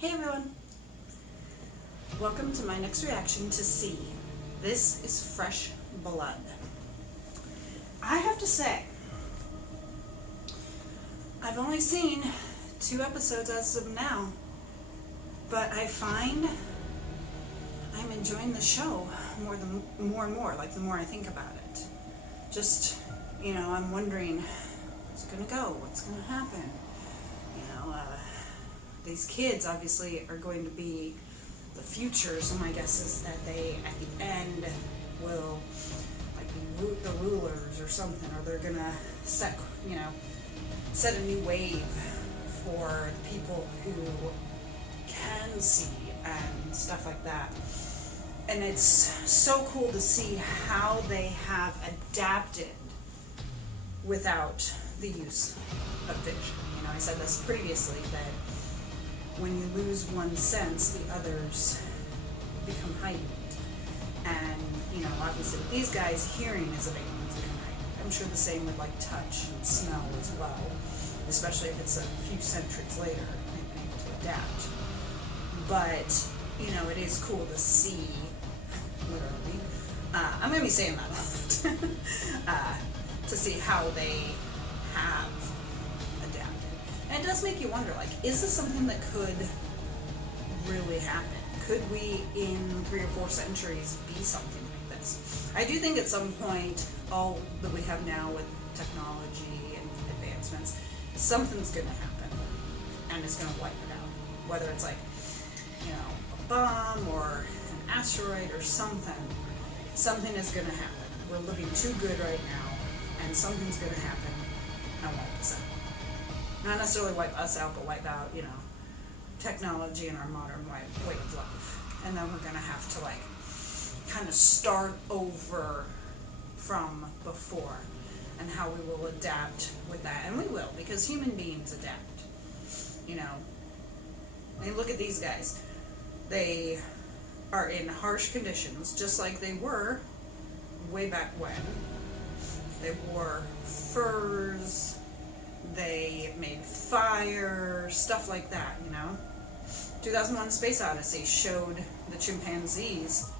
Hey everyone! Welcome to my next reaction to See. This is Fresh Blood. I have to say, I've only seen 2 episodes as of now, but I find I'm enjoying the show more and more, like the more I think about it. Just, I'm wondering, what's it gonna go? What's gonna happen? These kids obviously are going to be the future, so my guess is that they, at the end, will be the rulers or something, or they're gonna set a new wave for the people who can see and stuff like that. And it's so cool to see how they have adapted without the use of vision. I said this previously, that when you lose one sense, the others become heightened. And, obviously with these guys, hearing is a big one to become heightened. I'm sure the same with touch and smell as well, especially if it's a few centuries later and able to adapt. But, it is cool to see, literally, I'm going to be saying that a lot, to see how they have adapted. And it does make you wonder, is this something that could really happen? Could we, in 3 or 4 centuries, be something like this? I do think at some point, all that we have now with technology and advancements, something's going to happen, and it's going to wipe it out. Whether it's a bomb or an asteroid or something is going to happen. We're living too good right now, and something's going to happen and wipe us out. Not necessarily wipe us out, but wipe out, technology and our modern way of life. And then we're going to have to, kind of start over from before, and how we will adapt with that. And we will, because human beings adapt. Look at these guys. They are in harsh conditions, just like they were way back when. They wore furs, they made fire, stuff like that, 2001: Space Odyssey showed the chimpanzees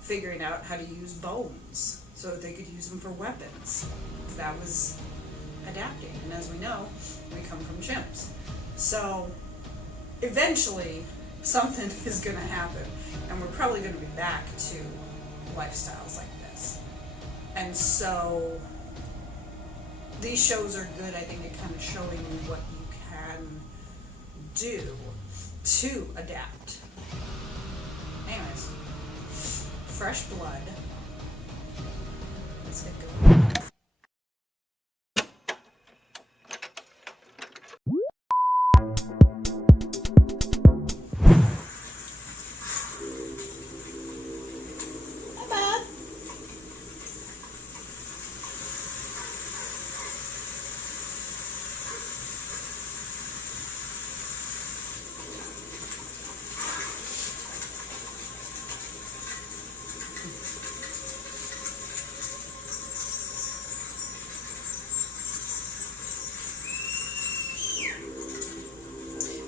figuring out how to use bones so that they could use them for weapons. That was adapting, and as we know, we come from chimps. So eventually something is going to happen, and we're probably going to be back to lifestyles like this. And so these shows are good, I think, at kind of showing you what you can do to adapt. Anyways, Fresh Blood. Let's get going.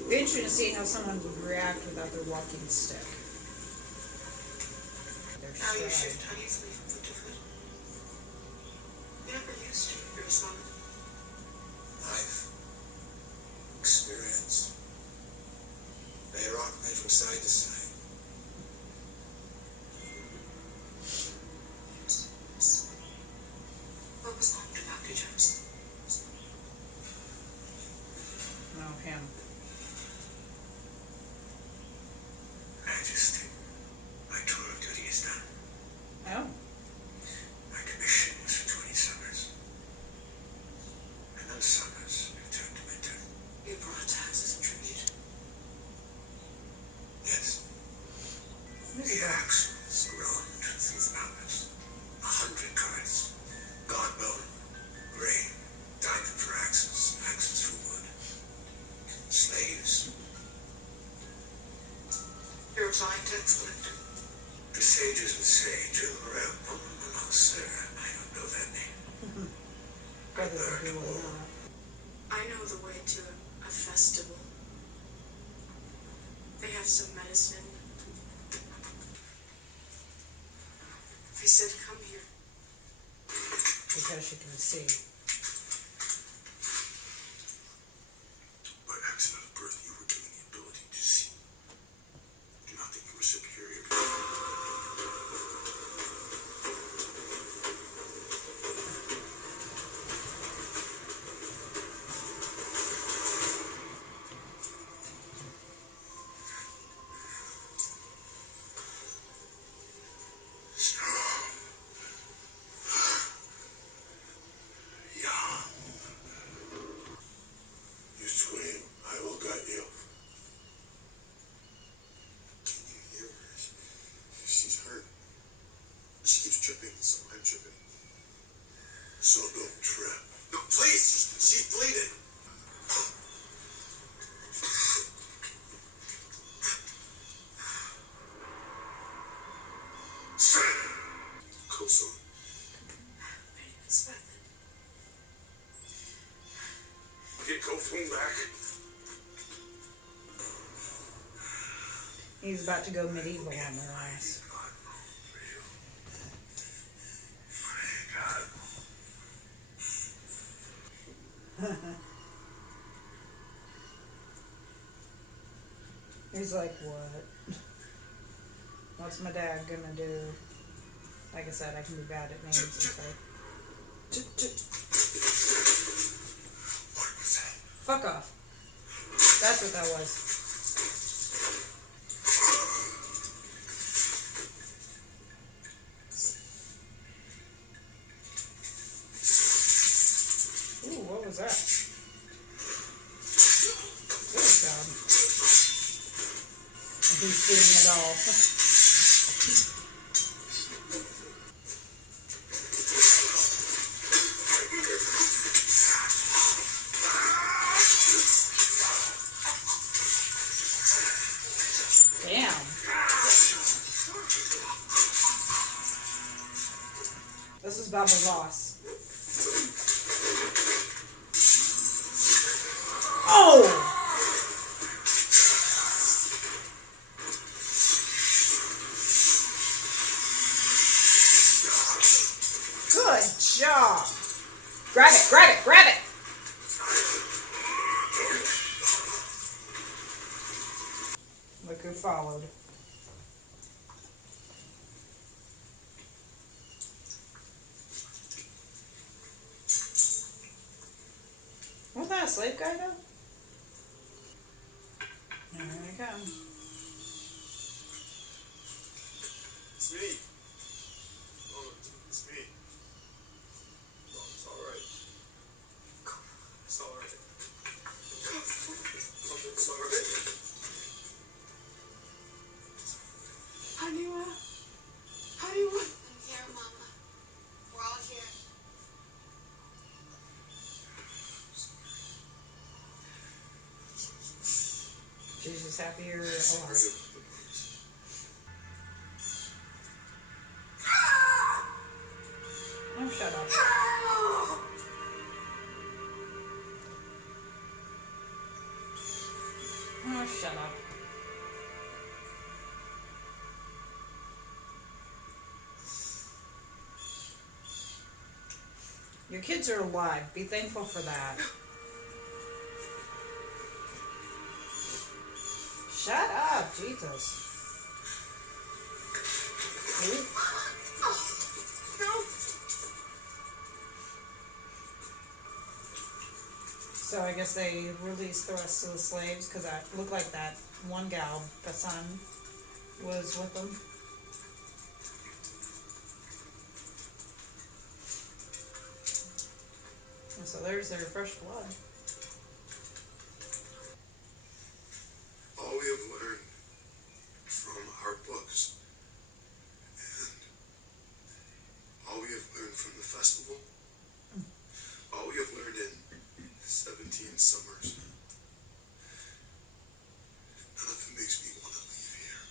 Be interesting to see how someone would react without their walking stick. How you shift uneasily from foot to foot. You never used to. You're a son. Life. Experience. They rock me from side to side. What was that about, Jones? No, him. Majesty, my tour of duty is done. Oh. My commission was for 20 summers. And those summers have turned to winter. You brought taxes and tribute. Yes. There's The a axe has groaned through the mountains. 100 carts. Godbone, grain, diamond for axes, axes for wood. Slaves. You're a fine tax collector. The sages would say, no, sir, I don't know that name. Whether they do or not. I know the way to a festival. some medicine. I said, come here. Because she can see. By accident of birth, you were given the ability to see. Do not think you were superior. Yeah. You scream, I will guide you. Can you hear her? She's hurt. She keeps tripping, so I'm tripping. So don't trip. No, please! She's bleeding! Coulson. I didn't expect it. Get Coulson back. He's about to go medieval on their ass. God, for you. My God. He's like, what? What's my dad gonna do? Like I said, I can be bad at names and stuff. What was that? Fuck off. That's what that was. Ooh, what was that? Good job. And he's seeing it all. Damn. This is Baba Voss. Oh! Good job. Grab it, grab it, grab it. Look who followed. Wasn't that a slave guy though? Here they come. It's me. Oh, it's me. No, it's alright. It's alright. It's alright. How do you, how do you, I'm here, Mama. We're all here. She's just happier alive. Oh, shut up. Oh, shut up. Your kids are alive. Be thankful for that. Shut up, Jesus. Ooh. So I guess they released the rest of the slaves because it looked like that one gal, Basan, was with them. And so there's their fresh blood. All we have learned from our books and all we have learned from the festival, all we have learned in 17 summers, none of it makes me want to leave here.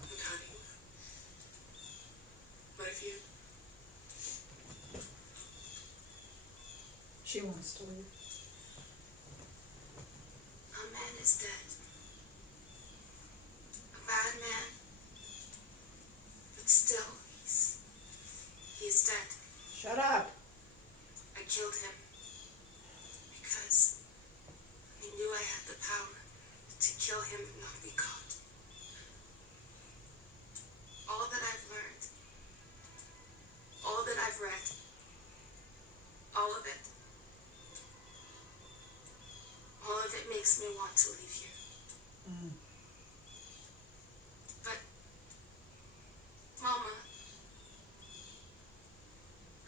I'm coming. What if you, She wants to leave. is dead. A bad man. But still, he's dead. Shut up. I killed him because I knew I had the power to kill him and not be caught. All that I've learned, all that I've read, all of it makes me want to leave here. But, Mama,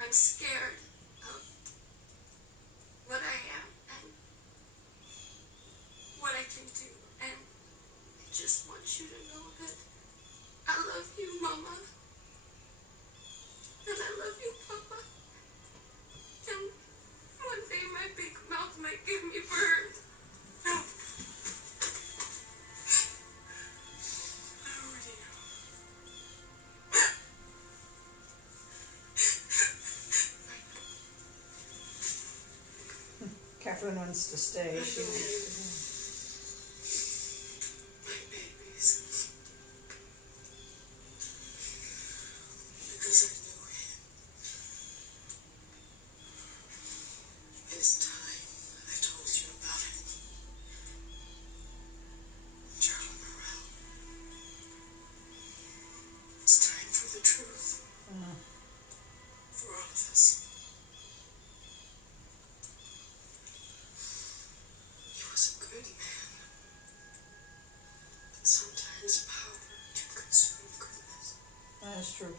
I'm scared of what I am and what I can do, and I just want you to know that I love you, Mama, and I love you, Papa, and one day my big mouth might give me birth. I already know. Catherine wants to stay. She wants My babies. Because I knew him. It's time I told you about it. Charlie Morrell. It's time for the truth. For all of us. He was a good man. But sometimes power can consume goodness. That is true.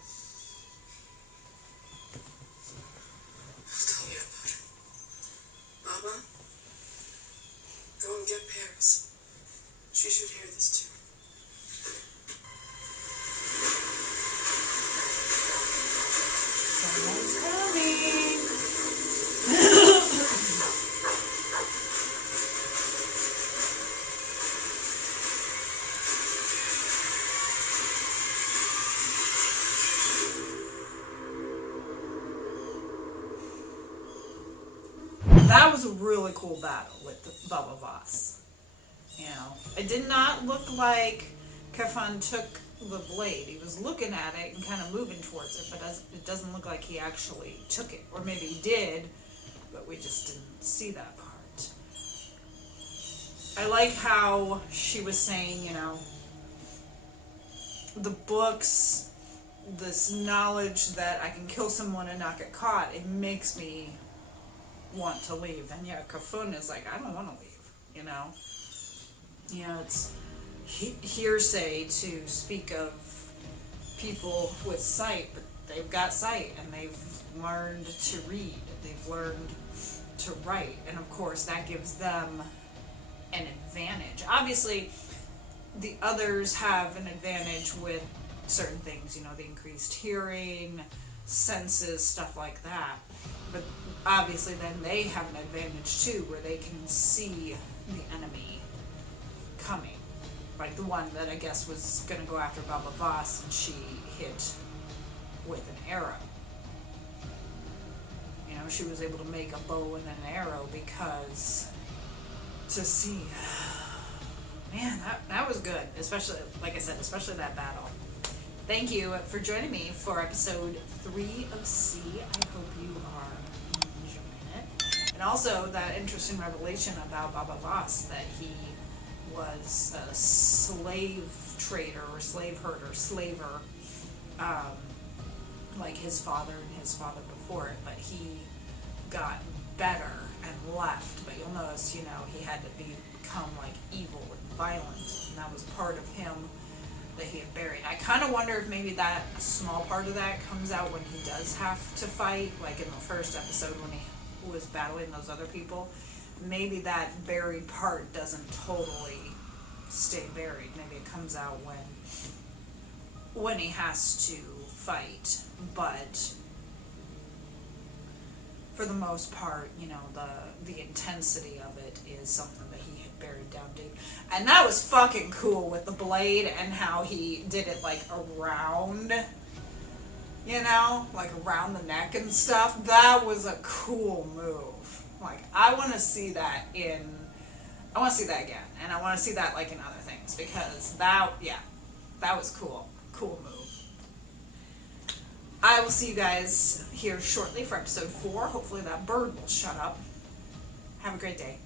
I'll tell you about it. Baba, go and get Paris. She should hear this too. Someone's coming. That was a really cool battle with Bubba Voss. You know, it did not look like Kefun took the blade. He was looking at it and kind of moving towards it, but it doesn't look like he actually took it. Or maybe he did, but we just didn't see that part. I like how she was saying, you know, the books, this knowledge that I can kill someone and not get caught, it makes me want to leave. And yeah, Kefun is like, I don't want to leave, you know? You know, it's hearsay to speak of people with sight, but they've got sight and they've learned to read, they've learned to write, and of course that gives them an advantage. Obviously, the others have an advantage with certain things, you know, the increased hearing, senses, stuff like that. But obviously then they have an advantage too, where they can see the enemy coming. Like the one that I guess was going to go after Baba Voss, and she hit with an arrow. You know, she was able to make a bow and an arrow because to see, man, that was good. Especially, like I said, especially that battle. Thank you for joining me for episode 3 of C. I hope you are enjoying it. And also that interesting revelation about Baba Voss, that he was a slave trader or slave herder, slaver, like his father and his father before it, but he got better and left. But you'll notice, you know, he had to become like evil and violent, and that was part of him that he had buried. I kind of wonder if maybe that a small part of that comes out when he does have to fight, like in the first episode when he was battling those other people. Maybe that buried part doesn't totally stay buried. Maybe it comes out when he has to fight. But for the most part, you know, the intensity of it is something that he had buried down deep. And that was fucking cool with the blade and how he did it like around, you know, like around the neck and stuff. That was a cool move. Like, I want to see that in I want to see that again, and I want to see that like in other things, because that was cool. Cool move. I will see you guys here shortly for episode 4. Hopefully that bird will shut up. Have a great day.